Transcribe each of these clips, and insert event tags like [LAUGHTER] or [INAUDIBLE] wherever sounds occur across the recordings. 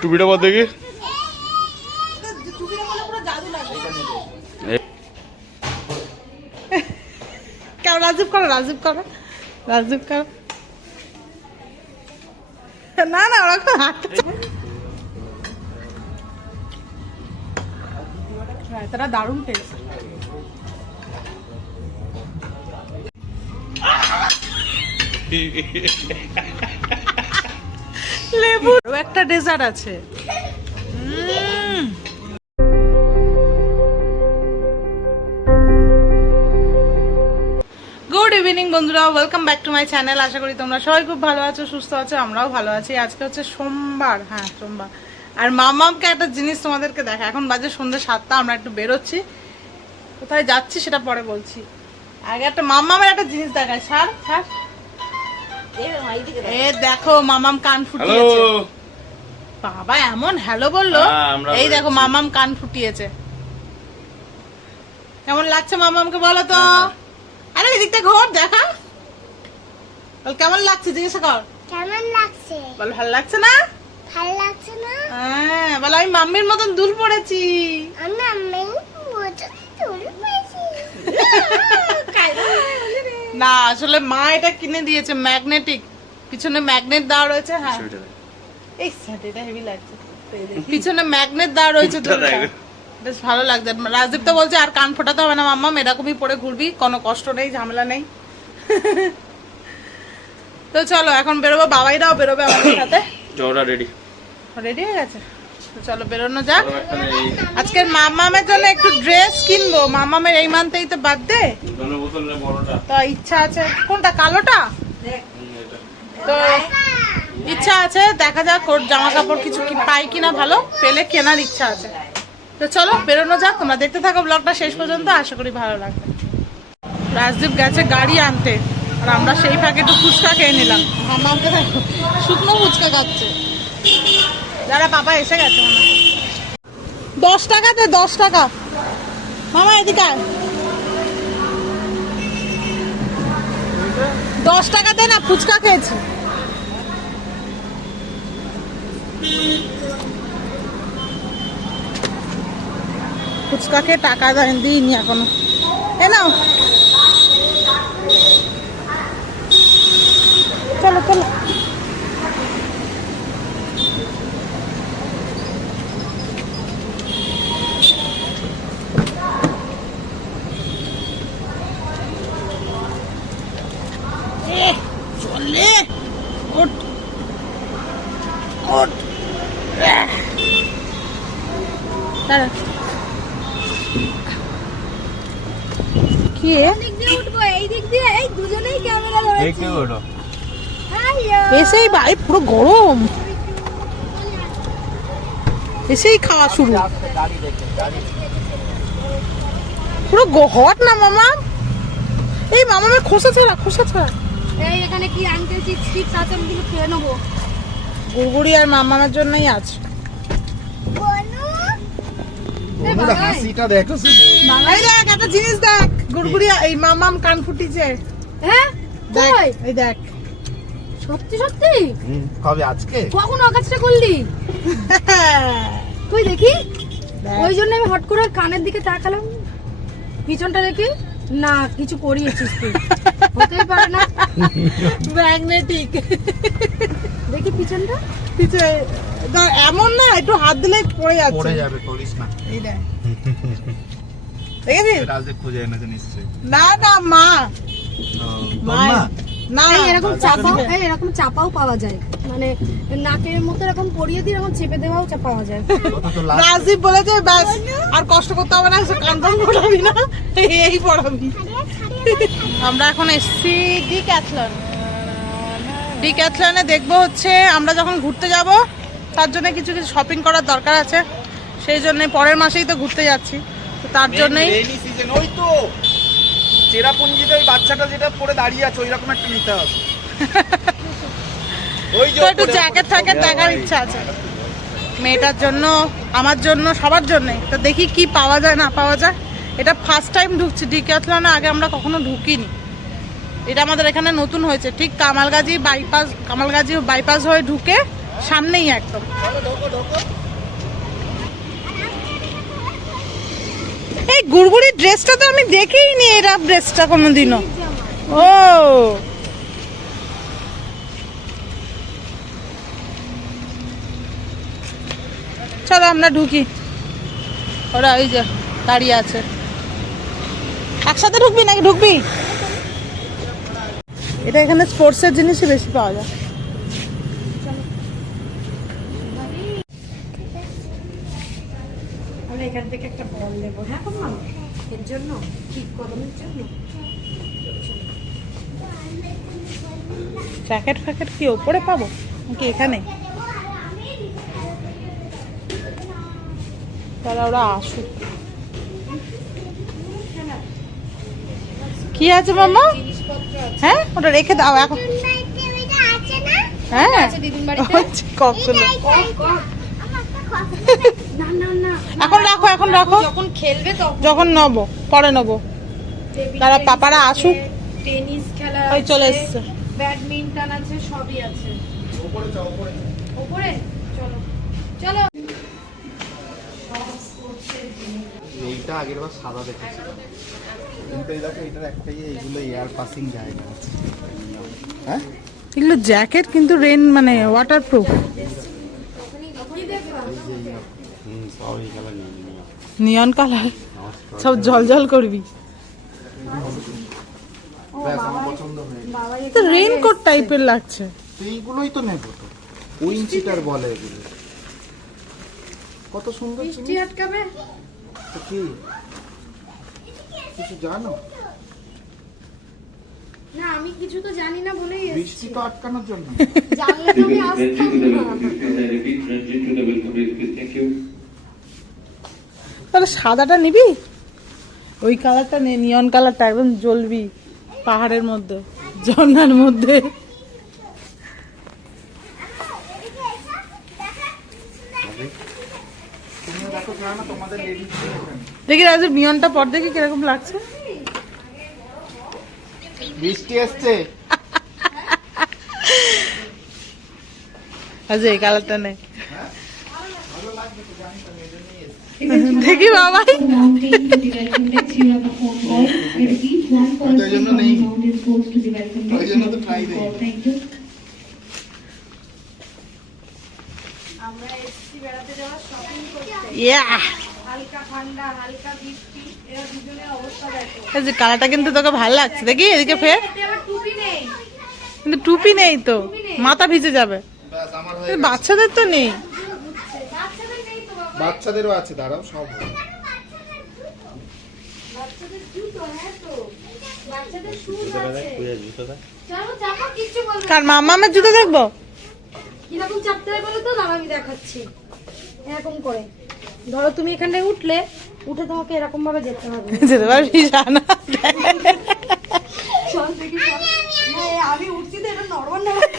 টুপিটা পর দেখি রাজীব করো রাজীব করো রাজীব করো। না না ওরকম হাঁটতে রায়তাটা দারুণ টেস্ট [LAUGHS] লেবু। একটা ডেজার্ট আছে। গুড ইভিনিং বন্ধুরা। Welcome back to my channel আশা করি তোমরা সবাই খুব ভালো আছো, সুস্থ আছো, আমরাও ভালো আছি। আজকে হচ্ছে সোমবার। হ্যাঁ সোমবার। আর মামামকে একটা জিনিস তোমাদেরকে দেখা। এখন বাজে সন্ধ্যে সাতটা, আমরা একটু বেরোচ্ছি। কোথায় যাচ্ছি সেটা পরে বলছি। আগে একটা মামামের একটা জিনিস দেখায় ছাড় ছাড় এ দেখো মামাম কান ফুটিয়েছে। বাবা এমন হ্যালো বলল? হ্যাঁ, এই দেখো মামাম কান ফুটিয়েছে। কেমন লাগছে মামামকে বলো তো? হ্যাঁ, আরে এদিকটা ঘর দেখা। বল কেমন লাগছে? জিজ্ঞাসা কর। কেমন লাগছে? বল ভালো লাগছে না? ভালো লাগছে না? হ্যাঁ বল আমি মাম্মির মতন দুল পড়েছি। আমি আমি বোঝা চুল পেয়েছি না আসলে মা এটা কিনে দিয়েছে ম্যাগনেটিক পিছনে ম্যাগনেট দেওয়া রয়েছে হ্যাঁ। এই স্যার এটা হেভি লাগছে পিছনে ম্যাগনেট দেওয়া রয়েছে বেশ ভালো লাগছে। রাজদীপ তো বলছে আর কান ফোটাতে হবে না মাম্মা এরকমই পরে ঘুরবি কোনো কষ্ট নেই ঝামেলা নেই। তো চলো এখন বেরোবো বাবাইরাও বেরোবে আমাদের সাথে। জওটা রেডি রেডি হয়ে গেছে? চলো বেরোনো যাক। আজকের মামামের জন্য একটু ড্রেস কিনবো। মামামের এই মান্থেই তো জলের বোতল তো ইচ্ছা আছে। কোনটা, কালোটা? তো ইচ্ছা আছে, দেখা যাক ওর জামা কাপড় কিছু পাই কিনা ভালো। পেলে কেনার ইচ্ছা আছে। তো চলো বেরোনো যাক, তোমরা দেখতে থাকো ব্লগটা শেষ পর্যন্ত, আশা করি ভালো লাগবে। রাজদীপ গেছে গাড়ি আনতে, আর আমরা সেই ফাঁকে একটু ফুচকা খেয়ে নিলাম। দেখো, শুকনো ফুচকা খাচ্ছে। যারা বাবা এসে গেছে দশ টাকা দে, দশ টাকা। মামা, এদিকে। দশ টাকা দে না, ফুচকা খেয়েছি। খেয়ে টাকা দিইনি এখনও। এ চলো চলো। চলে ওঠ ওঠ দাঁড়া। কি? এ? দিক দিয়ে উঠবো এই দিক দিয়ে এই দুজনেই ক্যামেরা ধরেছি। হ্যালো এসেই বাড়ি পুরো গরম। এসেই খাওয়া শুরু। পুরো হট না মামা? এই মামামের খোসা ছাড়া খোসা ছাড়া। এই এখানে কি আঙ্কেল চিপস চিপস আছে আমি কিন্তু খেয়ে নেব। গুড়গুড়ি আর মামামের জন্যই আছে বনু? হাসিটা দেখো একটা জিনিস দেখ গুড়গুড়ি এই মামাম কান ফুটিছে। হ্যাঁ? দেখ এই দেখ। সত্যি সত্যি? কবে? আজকে? কখন করলি তুই [LAUGHS] দেখি। ওই জন্য আমি হট করে কানের দিকে তাকালাম। পিছনটা দেখি। না কিছু করিয়েছিস তুই। হতেই পারে না। ম্যাগনেটিক। দেখি পিছনটা। পিছে এমন না একটু হাত দিলে পড়ে যাচ্ছে। পড়ে যাবে করিস না। এই দেখ। [LAUGHS] দেখেছিস? এটা খুঁজে এনেছে নিশ্চয়ই। না না মা। মা? না এরকম চাপাও এরকম চাপাও পাওয়া যায়। মানে নাকের মতো এরকম পরিয়ে দিয়ে এরকম চেপে দেওয়াও চা পাওয়া যায়। বলেছে ব্যাস আর কষ্ট করতে হবে না পড়াবি না এই পড়াবি। আমরা এখন এসছি দেখব হচ্ছে আমরা যখন ঘুরতে যাব তার জন্য কিছু কিছু শপিং করার দরকার আছে। সেই জন্য পরের মাসেই তো ঘুরতে যাচ্ছি। তো তার জন্যই রেইনি সিজন ওই তো চেরাপুঞ্জিতে ওই বাচ্চাটা যেটা পরে দাঁড়িয়ে আছে ওই রকম একটা নিতে হবে [LAUGHS] ওই যে একটু জ্যাকেট ট্যাকেট দেখার ইচ্ছা আছে। মেয়েটার জন্য আমার জন্য সবার জন্যই তো দেখি কি পাওয়া যায় না পাওয়া যায়। এটা ফার্স্ট টাইম ঢুকছি ডিক্যাথলনে আগে আমরা কখনো ঢুকিনি। এটা আমাদের এখানে নতুন হয়েছে। ঠিক কামালগাজি বাইপাস কামালগাজি বাইপাস হয়ে ঢুকে সামনেই একদম চলো ঢোকো ঢোকো এই গুড়গুড়ির ড্রেসটা তো আমি দেখিনি এরা ড্রেসটা কোনোদিনও। ও। চলো আমরা ঢুকি। ওরা ওই যে দাঁড়িয়ে আছে। একসাথে ঢুকবি নাকি ঢুকবি? এটা এখানে স্পোর্টসের জিনিসই বেশি পাওয়া যায় আমরা এখান থেকে একটা হ্যাঁ কম্মা এর জন্য ঠিক কদমের জন্য। জ্যাকেট ফ্যাকেট কি ওপরে পাবো? নাকি এখানে? তাহলে ওরা আসুক। কি আছে মামা হ্যাঁ ওটা রেখে দাও এখন। হ্যাঁ? আছে [LAUGHS] না না না। এখন রাখো এখন রাখো। যখন খেলবে তখন যখন নেব পরে নেব। তারা পাপারা আসুক। টেনিস খেলা ওই চলে এসছে। ব্যাডমিন্টন আছে সবই আছে। উপরে যাও উপরে চলো। চলো। এইটা আগের বার সাদা দেখেছি। কিন্তু এই দেখো এটার একটাই এইগুলো এয়ার পাসিং জায়গা আছে হ্যাঁ? এগুলো জ্যাকেট কিন্তু রেন মানে ওয়াটার প্রুফ হুম সব এই খেলা নিয়ে নিয়ে নিয়ন কালার সব জল জল করবি। তো রেনকোট টাইপের লাগছে। এইগুলোই তো নেব তো। বলে এগুলো। কত সুন্দর বৃষ্টি। আটকাবে? কি? কিছু জানো? না আমি কিছু তো জানি না বলেই বৃষ্টি তো আটকানোর জন্য জানলে তো আমি আসতাম না I repeat, Ranjit to the welcome raise, please. Thank you. তাহলে সাদাটা নিবি ওই কালারটা নে নিয়ন কালারটা একদম জ্বলবি পাহাড়ের মধ্যে ঝর্ণার মধ্যে দেখো রাজু নিয়নটা পর দেখি কীরকম লাগছে বৃষ্টি এসছে রাজু এই কালারটা দেখি নেই। Thank you. আমরা এসেছি বেড়াতে যাওয়ার শপিং করতে ইয়া হালকা ঠান্ডা হালকা বৃষ্টি এই যে কালারটা কিন্তু তোকে ভালো লাগছে। দেখি এদিকে ফের। কিন্তু টুপি নেই তো। মাথা ভিজে যাবে। বাচ্চাদের তো নেই। বাচ্চাদের নেই তো বাবা বাচ্চাদেরও আছে দাঁড়াও সব। কার মামা আমার জুতো দেখব? কীরকম চাপতে হয় বলো তো? দাঁড়া আমি দেখাচ্ছি। এরকম করে। ধরো তুমি এখানটায় উঠলে উঠে তোমাকে এরকম ভাবে যেতে হবে। [LAUGHS] যেতে পারবি জানা। না, আমি উঠছি তো এটা নরমাল নরমাল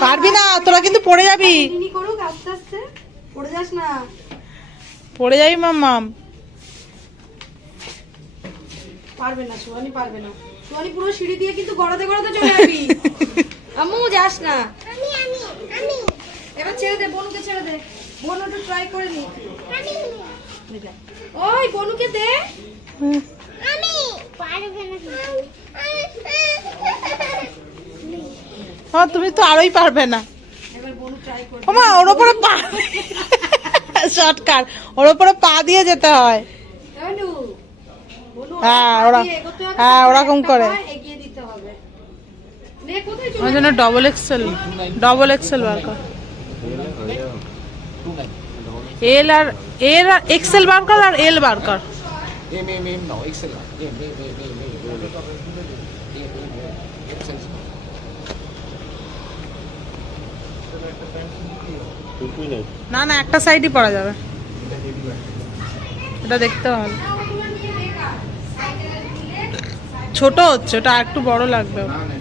পারবি না তোরা কিন্তু পড়ে যাবি। করুক আস্তে আস্তে। পড়ে যাস না। পড়ে যাবি মাম্মাম পারবে না সুয়ানি পারবে না। সুয়ানি পুরো সিঁড়ি দিয়ে কিন্তু গড়াতে গড়াতে চলে যাবি। [LAUGHS] আম্মু যাস না। এবার ছেড়ে দে বোনকে ছেড়ে দে। বনু একটু ট্রাই করে নি। ওই বনুকে দে। ও তুমি তো আরোই পারবে না। এবার বনু ট্রাই করে ওমা ওর ওপরে পা। শর্টকাট। ওর ওপরে পা দিয়ে যেতে হয়। হ্যাঁ, ওরা- হ্যাঁ, ওরকম করে। পা এগিয়ে দিতে হবে। নে কোথায় চলে ওই জন্য ডবল এক্সেল ডবল এক্সেল বার কর। এল আর এল আর এক্সেল বার কর আর এল বার কর এম এম এম নাও XL M M M M M XL টুকুই নেই না না একটা সাইডই পরা যাবে এটা দেখতে হবে ছোট হচ্ছে ওটা একটু বড় লাগবে না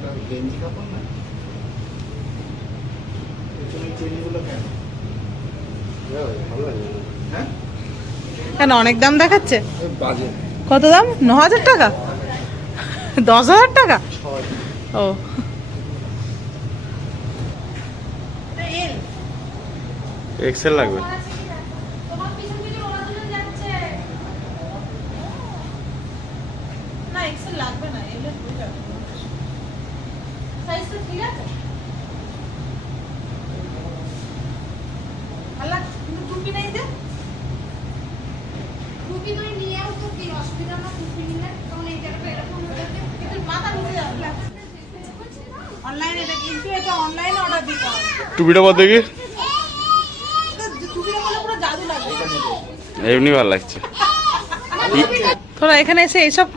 কেন অনেক দাম দেখাচ্ছে? কত দাম? ন হাজার টাকা? দশ হাজার টাকা? ও। এক্সেল লাগবে। লাগবে না এলে সাইজটা ঠিক আছে? টুপিটা দেখি পুরো জাদু লাগবে এমনি ভালো লাগছে। তোরা এখানে এসে এইসব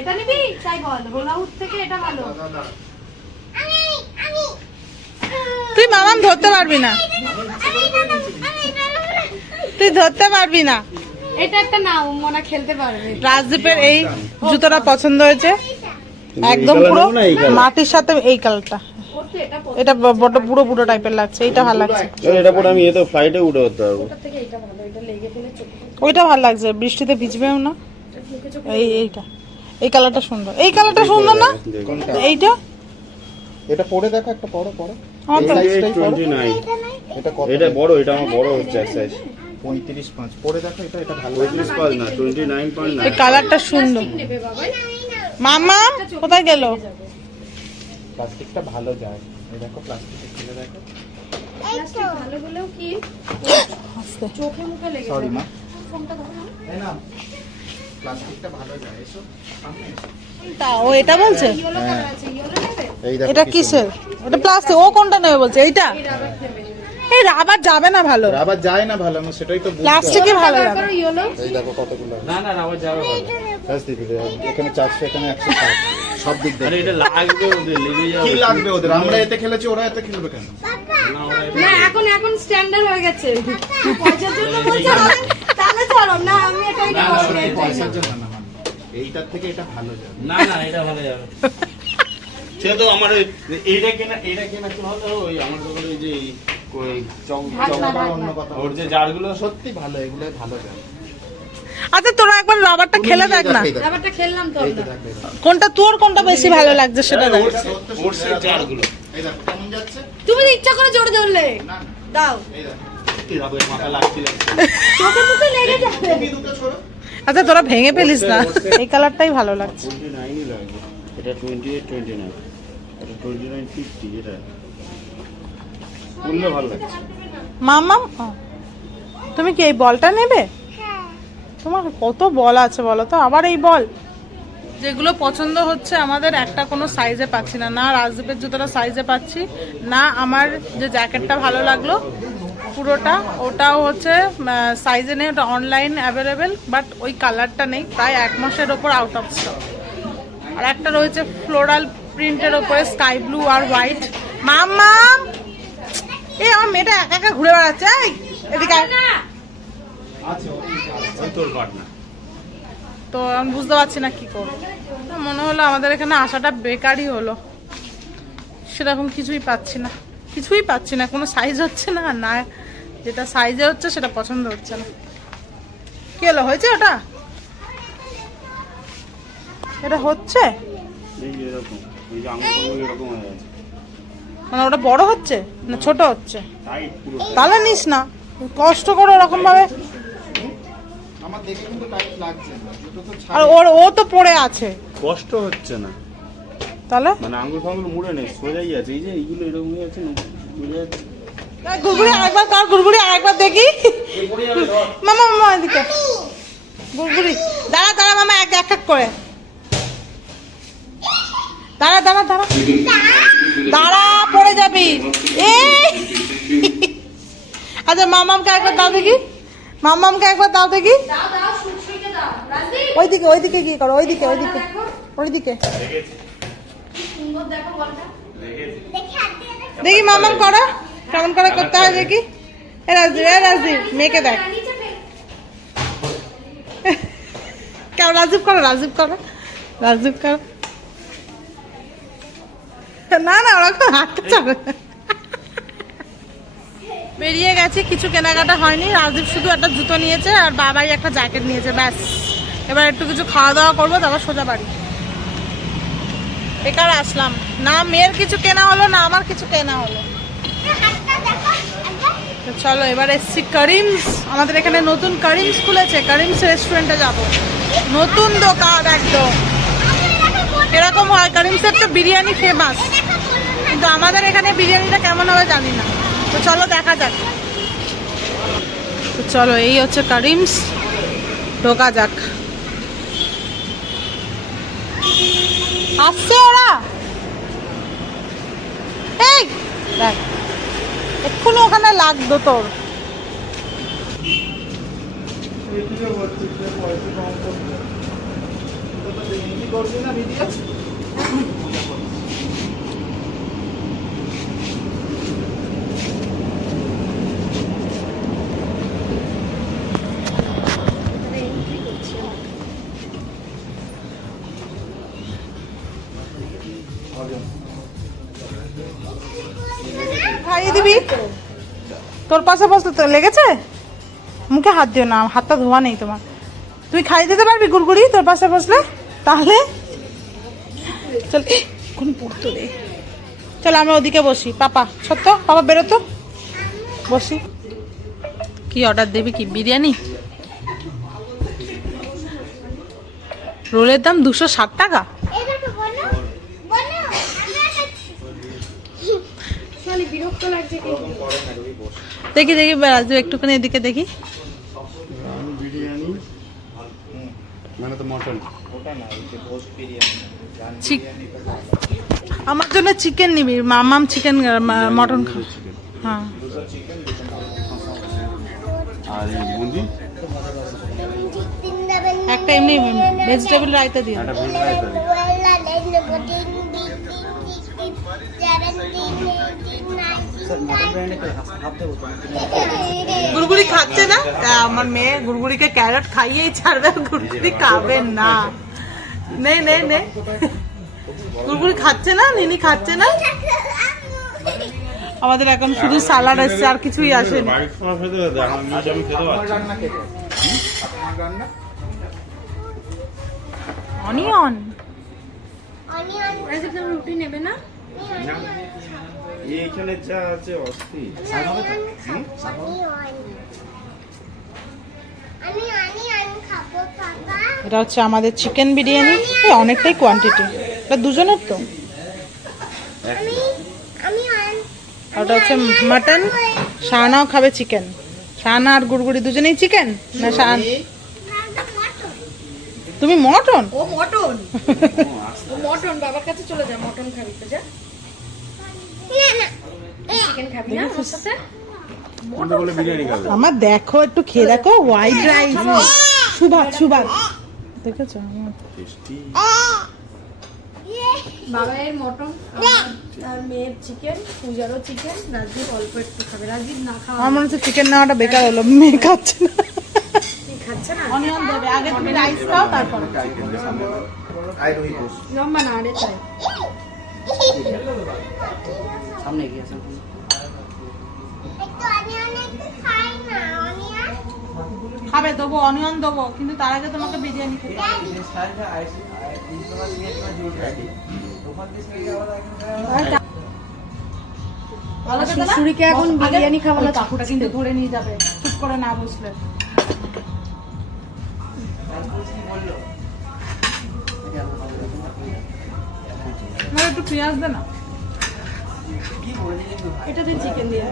এটা নিবি? তাই বল রোলাউট থেকে এটা ভালো। তুই মামাম ধরতে পারবি না। তুই ধরতে পারবি না। এটা একটা নাও মনা খেলতে পারবে। রাজদীপের এই জুতোটা পছন্দ হয়েছে। একদম পুরো মাটির সাথে এই কালারটা। এটা এটা বড় পুরো পুরো টাইপের লাগছে এইটা ভালো লাগছে। এটা পরে আমি এতো ফ্লাইটে উঠে করতে পারব। এটা এটা ওইটা ভালো লাগছে বৃষ্টিতে ভিজবেও না। এই এইটা এই কালারটা সুন্দর। এই কালারটা সুন্দর না? কোনটা? এইটা? এটা পরে দেখো একটা পরো পরো। আমার তো এটা এটা বড় এটা আমার বড় হচ্ছে এক সাইজ পঁয়ত্রিশ পাঁচ। পরে দেখো এটা এটা ভালো। পঁয়ত্রিশ পাঁচ না টোয়েন্টি নাইন পয়েন্ট কালারটা সুন্দর। মামা কোথায় গেল? প্লাস্টিকটা ভালো যায়। এই দেখো প্লাস্টিকটা খুলে দেখো। প্লাস্টিক ভালো বলেও কি? চোখে মুখে লেগে সরি মা। ফোনটা ধরো না। এই না প্লাস্টিকটা ভালো যায়। এসো সামনে এসো। তা ও এটা বলছে? এটা কিসের? এটা প্লাস্টিক ও কোনটা নেবে বলছে? এইটা? এই রাবার যাবে না ভালো। আবার যায় না ভালো আমি সেটাই তো বুঝতে প্লাস্টিকই ভালো লাগে এই দেখো কতগুলো। না না রাবার যাবে ভালো। ব্যাস দিদি এখানে চারশো এখানে একশো ষাট। সব দিক আরে এটা লাগবে ওদের লেগে যাবে। কি লাগবে ওদের? আমরা এতে খেলেছি ওরা এতে খেলবে কেন? না, না এখন এখন স্ট্যান্ডার্ড হয়ে গেছে। পয়সার জন্য বলছো তাহলে চলো না আমি এটাই পয়সার জন্য না এইটার থেকে এটা ভালো যাবে। না না এটা ভালো যাবে। [LAUGHS] সে তো আমার এইটা কেনা এইটা কেনা তো ভালো ওই আমার দোকানে যে ওর যে জারগুলো সত্যি ভালো এগুলো ভালো আচ্ছা তোরা একবার রাবারটা খেলে দেখ না রাবারটা খেললাম তো। কোনটা তোর কোনটা বেশি ভালো লাগছে সেটা দেখ ওর ওর জারগুলো এই দেখো কেমন যাচ্ছে তুমি ইচ্ছা করে জোরে ধরলে দাও এই দেখো আচ্ছা তোরা ভেঙে ফেলিস না এই কালারটাই ভালো লাগছে এটা টোয়েন্টি এইট টোয়েন্টি নাইন এটা টোয়েন্টি নাইন ফিফটি এটা করলে ভালো লাগছে মামাম তুমি কি এই বলটা নেবে? তোমার কত বল আছে বলো তো আবার এই বল। যেগুলো পছন্দ হচ্ছে আমাদের একটা কোনো সাইজে পাচ্ছি না। না রাজদীপের জুতোটা সাইজে পাচ্ছি না আমার যে জ্যাকেটটা ভালো লাগল পুরোটা ওটাও হচ্ছে সাইজে নেই ওটা অনলাইন অ্যাভেলেবেল বাট ওই কালারটা নেই প্রায় এক মাসের ওপর আউট অফ স্টক আর একটা রয়েছে ফ্লোরাল প্রিন্টের ওপরে স্কাই ব্লু আর হোয়াইট মাম্মাম এই আমার মেয়েটা একা একা ঘুরে বেড়াচ্ছে এই, এদিকে তো আমি বুঝতে পারছি না কি করব। তো মনে হলো আমাদের এখানে আসাটা বেকারই হলো। সেরকম কিছুই পাচ্ছি না। কিছুই পাচ্ছি না কোনো সাইজ হচ্ছে না আর না যেটা সাইজে হচ্ছে সেটা পছন্দ হচ্ছে না। কি হলো হয়েছে ওটা? এটা হচ্ছে? এরকম এই যে আঙুল এরকম হয়ে গেছে মানে ওটা বড় হচ্ছে না ছোট হচ্ছে? তাহলে নিস না। কষ্ট করে ওরকম ভাবে আমার দেখে কিন্তু টাইট লাগছে না। দুটো তো আর ওর ও তো পড়ে আছে। কষ্ট হচ্ছে না। তাহলে মানে আঙুল ফাঙুল মুড়ে নেই সোজাই আছে। এই যে এইগুলো এরকম হয়ে আছে না বুঝে যাচ্ছে গুড়গুড়ি আরেকবার কর গুড়গুড়ি আরেকবার দেখি। মামা মামা এদিকে। গুড়গুড়ি দাঁড়া দাঁড়া মামা এক এক এক করে। দাঁড়া দাঁড়া দাঁড়া। দাঁড়া। পড়ে যাবি। এই। আচ্ছা মামামকে একবার দাও দেখি। মামামকে একবার দাও দেখি। ওইদিকে ওইদিকে কি করো ওইদিকে ওইদিকে ওইদিকে। দেখি মামাম করো। কেমন করে করতে হয় দেখি। এ রাজদীপ এ রাজদীপ মেয়েকে দেখ। কেমন রাজীব করো রাজীব করো। রাজীব করো। না না ওরকম হাঁটতে যাবে বেরিয়ে গেছে কিছু কেনাকাটা হয়নি। রাজীব শুধু একটা জুতো নিয়েছে আর বাবাই একটা জ্যাকেট নিয়েছে ব্যাস। এবার একটু কিছু খাওয়া দাওয়া করব তারপর সোজা বাড়ি। বেকার আসলাম। না মেয়ের কিছু কেনা হলো না আমার কিছু কেনা হলো। চলো এবার এসছি করিমস। আমাদের এখানে নতুন করিমস খুলেছে করিমস রেস্টুরেন্টে যাব। নতুন দোকান একদম। এরকম হয় করিমসের তো বিরিয়ানি ফেমাস কিন্তু আমাদের এখানে বিরিয়ানিটা কেমন হবে জানি না। তো চলো দেখা যাক। তো চলো, এই হচ্ছে করিমস। ঢোকা যাক। আসছে ওরা! এই, দেখ, এক্ষুনি ওখানে লাগতো তোর। খাইয়ে দিবি? তোর পাশে বসতে তো লেগেছে? মুখে হাত দিও না, হাতটা ধোয়া নেই তোমার। তুই খাইয়ে দিতে পারবি গুড়গুড়ি তোর পাশে বসলে? তাহলে? চল কোন পড়তো রে চল আমরা ওদিকে বসি। পাপা সত্য? পাপা বেরোতো বসি। কি অর্ডার দেবি কি বিরিয়ানি? রোলের দাম দুশো ষাট টাকা। দেখি দেখি রাজু একটুখানি এদিকে দেখি। বিরিয়ানি মানে তো মটন আমার জন্য চিকেন নিবি মামাম চিকেন মটন খা। হ্যাঁ। একটা এমনি ভেজিটেবল রায়তা দিয়ে গুড়গুড়ি খাচ্ছে না? তা আমার মেয়ে গুড়গুড়িকে ক্যারট খাইয়েই ছাড়বে গুড়গুড়ি খাবে না। নে নে নে। গুড়গুড়ি খাচ্ছে না? নিনি খাচ্ছে না? আমাদের এখন শুধু সালাড এসছে আর কিছুই আসেনি। অনিয়ন রুটি নেবে না এইখানে যা আছে অস্থির। এটা হচ্ছে আমাদের চিকেন বিরিয়ানি। অনেকটাই কোয়ান্টিটি এটা দুজনের তো। ওটা হচ্ছে মাটন শাহানাও খাবে চিকেন শাহানা আর গুড়গুড়ি দুজনেই চিকেন না শাহান তুমি মটন? ও মটন। [LAUGHS] ও মটন বাবার কাছে চলে যা মটন খাবি তো যা। না না চিকেন খাবি না আমার সাথে কোনটা বলে বিরিয়ানি খাবে আমার দেখো একটু খেয়ে দেখো হোয়াইট রাইস সুভাষ সুভাষ। দেখেছ? আমার টেস্টি। বাবাইয়ের মটন আর মেয়ের চিকেন পূজারও চিকেন রাজীব অল্প একটু খাবে। রাজীব না খাওয়া আমার হচ্ছে চিকেন নেওয়াটা বেকার হলো। মেয়ে খাচ্ছে না। খাচ্ছে না? অনিয়ন দেবে। আগে তুমি রাইস খাও তারপরে আই রহি ঘোষ লম্বা না আরে তাই। একটু অনিয়ন খাবে দেবো অনিয়ন দেবো কিন্তু তার আগে তোমাকে বিরিয়ানি খেতে হবে। ভালো খেতে না? শাশুড়িকে এখন বিরিয়ানি খাওয়ানো কাকুটা কিন্তু ধরে নিয়ে যাবে চুপ করে না বসলে। একটু পেঁয়াজ দে না। এটা দিয়ে চিকেন দিয়ে।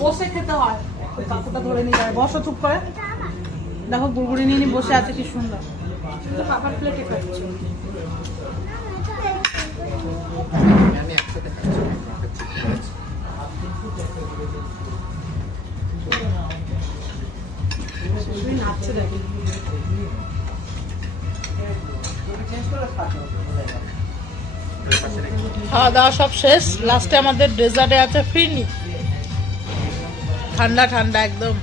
বসে খেতে হয়। ধরে নিয়ে যাবে বসো, চুপ করে। দেখো গুড়গুড়ি নিয়ে বসে আছে, কি সুন্দর। পাপার প্লেটে খাচ্ছি। আমি নাচছে দেখি খাওয়া দাওয়া সব শেষ। লাস্টে আমাদের ডেজার্টে আছে ফিরনি। ঠান্ডা ঠান্ডা একদম।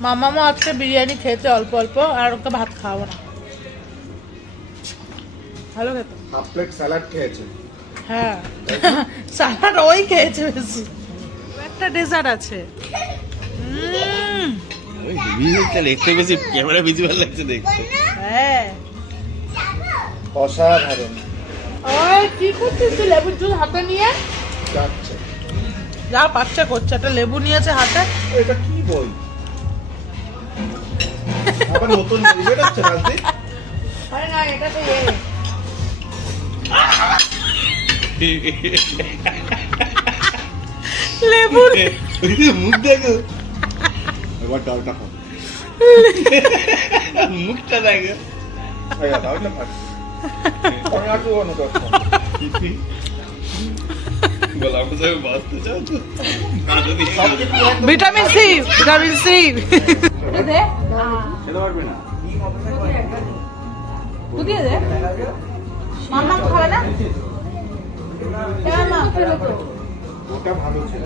মামামও আজকে বিরিয়ানি খেয়েছে অল্প অল্প আর ওকে ভাত খাওয়াবো না। ভালো খেতে। হাফ প্লেট স্যালাড খেয়েছে। হ্যাঁ। [LAUGHS] সালাড ওই খেয়েছে বেশি। একটা ডেজার্ট আছে। দেখতে বেশি ক্যামেরা ভিজুয়াল লাগছে দেখতে। হ্যাঁ। অসাধারণ। ওই কি করছিস তুই লেবুর জুস হাতে নিয়ে? যাচ্ছে। যা বাচ্চা করছে একটা লেবু নিয়েছে হাতে। এটা কি বই আবার নতুন বই বেরোচ্ছে রাজদীপ আরে না এটা তো এ [LAUGHS] লেবু মুখ দেখো। এবার ডালটা খাও। মুখটা দেখো। দিয়ে ভিটামিন সি ভিটামিন সি। দে খেতে পারবে না। বুঝিয়ে দে। মাম্মা খাবে না? ওটা ভালো ছিল।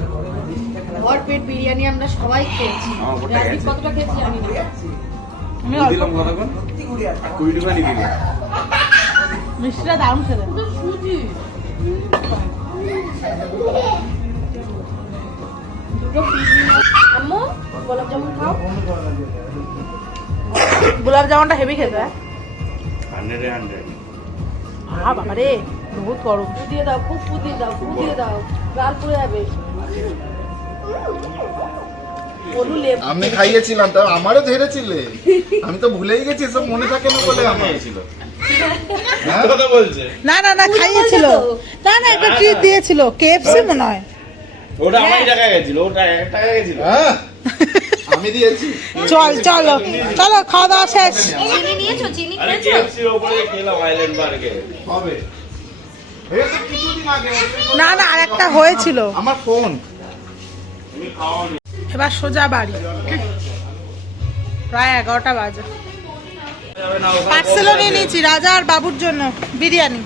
ভর পেট বিরিয়ানি আমরা সবাই খেয়েছি। রাজদীপ কতটা খেয়েছি জানি না। আমি অল্প দিলাম কতক্ষণ আর কুড়ি টাকা নিয়ে দিলাম মিষ্টিটা দারুণ খেতে। আম্মু গোলাপ জামুন খাও। গোলাপ জামুনটা হেভি খেতে হ্যাঁ? হান্ড্রেডে হান্ড্রেড আ বাবা রে বহুত গরম। দিয়ে দাও খুব দিয়ে দাও ফু দিয়ে দাও। গাল পুড়ে যাবে। আমি খাইয়েছিলাম তা আমারও ধরেছিলে আমি তো ভুলেই গেছি সব মনে থাকে না বলে আমার। ছিল হ্যাঁ? না না না খাইয়েছিল। না না একটা ট্রিট দিয়েছিল? কেএফসি মনে হয়। ওটা আমারই টাকা গেছিল ওটা এক টাকা গেছিল। হ্যাঁ? আমি দিয়েছি। চল চলো। চলো খাওয়া দাওয়া শেষ। চিনি নিয়েছো? চিনি খেয়েছো? ওপরে খেলাম আইল্যান্ড পার্কে হবে এই তো কিছুদিন আগে না না আর একটা হয়েছিল। আমার ফোন। এবার সোজা বাড়ি। প্রায় এগারোটা বাজে। পার্সেলও নিয়ে নিয়েছি রাজা আর বাবুর জন্য বিরিয়ানি।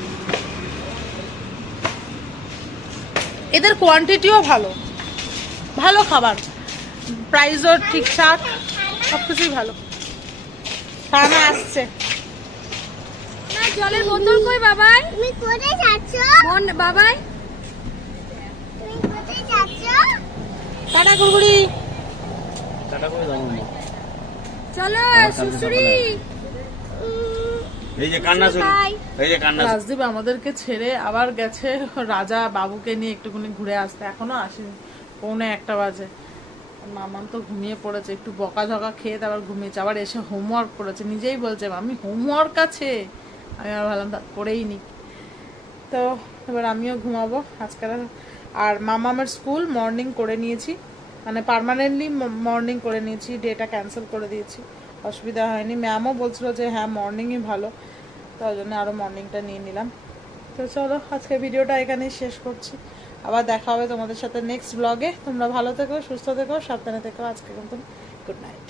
এদের কোয়ান্টিটিও ভালো। ভালো খাবার। প্রাইসও ঠিকঠাক সব কিছুই ভালো। খানা আসছে। জলের বোতল কই বাবাই? তুমি কোথায় যাচ্ছ? মন বাবাই? তুমি কোথায় যাচ্ছ? টাটা গুড়গুড়ি টাটা করে দাও চলো সুসুরি এই যে কান্না শুরু এই যে কান্না রাজদীপ আমাদেরকে ছেড়ে আবার গেছে রাজা বাবুকে নিয়ে একটুখানি ঘুরে আসতে। এখনও আসেনি পৌনে একটা বাজে। মামাম তো ঘুমিয়ে পড়েছে একটু বকা ঝকা খেয়ে তারপর ঘুমিয়েছে আবার এসে হোমওয়ার্ক করেছে। নিজেই বলছে আমি হোমওয়ার্ক আছে। আমি আর ভাবলাম করেই নি। তো এবার আমিও ঘুমাবো। আজকাল আর মামামের স্কুল মর্নিং করে নিয়েছি। মানে পার্মানেন্টলি মর্নিং করে নিয়েছি। ডেটা ক্যান্সেল করে দিয়েছি। অসুবিধা হয়নি। ম্যামও বলছিল যে হ্যাঁ মর্নিংই ভালো। তার জন্য আরও মর্নিংটা নিয়ে নিলাম। তো চলো আজকে ভিডিওটা এখানেই শেষ করছি। আবার দেখা হবে তোমাদের সাথে নেক্সট ব্লগে তোমরা ভালো থেকো, সুস্থ থেকো, সাবধানে থেকো। আজকে কিন্তু গুড নাইট